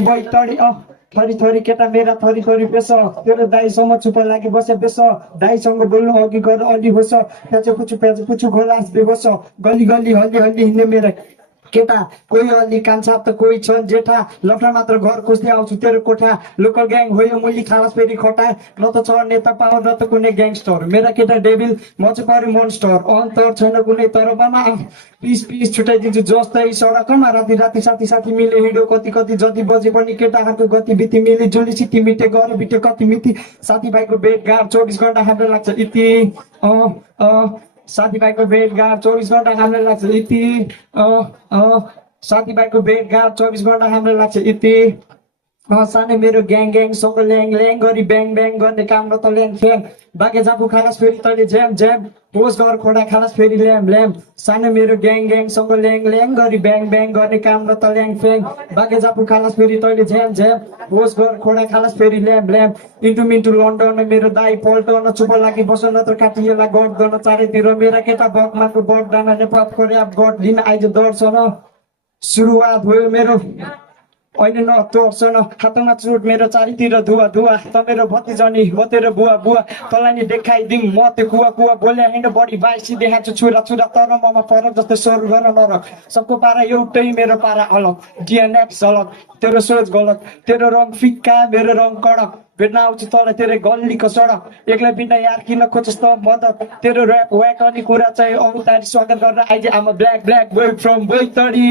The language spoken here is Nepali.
बैतडी थरी थरी केटा मेरा थरी थरी बेस तेरो दाईसँग चुप लागि बसे बेस दाईसँग बोल्नु अघि गएर अलि होस् प्याज पुछु घोलास बेहोस गली गली हल्ली हल्ली हिँड्ने मेरा केटा कोही अलि कान्छा त कोही छन् जेठा लफडा मात्र घर खोज्दै आउँछु तेरो कोठा लोकल ग्याङ हो यो मुली खालास फेरि खटा न त छ नेता पावर न त कुनै ग्याङस्टर मेरा केटा डेभिल म चाहिँ पऱ्यो मोन्स्टर अन्तर छैन कुनै तर बामा पिस पिस छुट्याइदिन्छु जस्तै सडकमा राति राति साथी साथी मिले हिँड्यो कति कति जति बजे पनि केटाहरूको गतिविधि मिली जुली सिटी मिटे गरे बिटे कति मिति साथीभाइको भेटघाट 24 घन्टा हाम्रो लाग्छ इति साथीभाइको भेटघाट 24 घन्टा हाम्रो लाग्छ इति साथीभाइको भेटघाट 24 घन्टा हाम्रो लाग्छ इति सानै मेरो ग्याङ ग्याङसँग ल्याङ ल्याङ गरी ब्याङ ब्याङ गर्ने काम र त ल्याङ फ्याङ बाँके जाफु खालास फेरि तैँले झ्याम झ्याम पोस घर खोडा खालास फेरि ल्याम ल्याम सानो मेरो ग्याङ ग्याङसँग ल्याङ ल्याङ गरी ब्याङ ब्याङ गर्ने काम र त ल्याङ फ्याङ बाँके जाफु खालास फेरि तैँले झ्याम झ्याम पोस घर खोडा खालास फेरि ल्याम ल्याम इन्टु मिन्टु लन्डन मेरो दाई पल्टन चुप लागि बस नत्र काटिएला गड गर्न चारैतिर मेरा केटा बगमाको बड डाना नेपालको ऱ्याप गड लिन आइज दर्शन सुरुवात भयो मेरो अहिले न तोर्छ न हातमा चुट मेरो चारैतिर धुवा धुवा त मेरो भतिजनी म तेरो बुवा बुवा तँलाई नि देखाइदिउँ म त्यो कुवा कुवा बोल्या हिँड बढी बाइसी देखाएको छुरा छुरा तर ममा फरक जस्तै स्वर गर्न नरक सबको पारा एउटै मेरो पारा अलग डिएनएफ अलग तेरो सोच गलत तेरो रङ फिक्का मेरो रङ कडक भेट्न आउँछु तँलाई तेरो गल्लीको सडक एक्लै बिना यार किन खोज्छस् त मदत तेरो ऱ्याप व्याक अनि कुरा चाहिँ औतारी स्वागत गर्न आइज आमा black black boy from Baitadi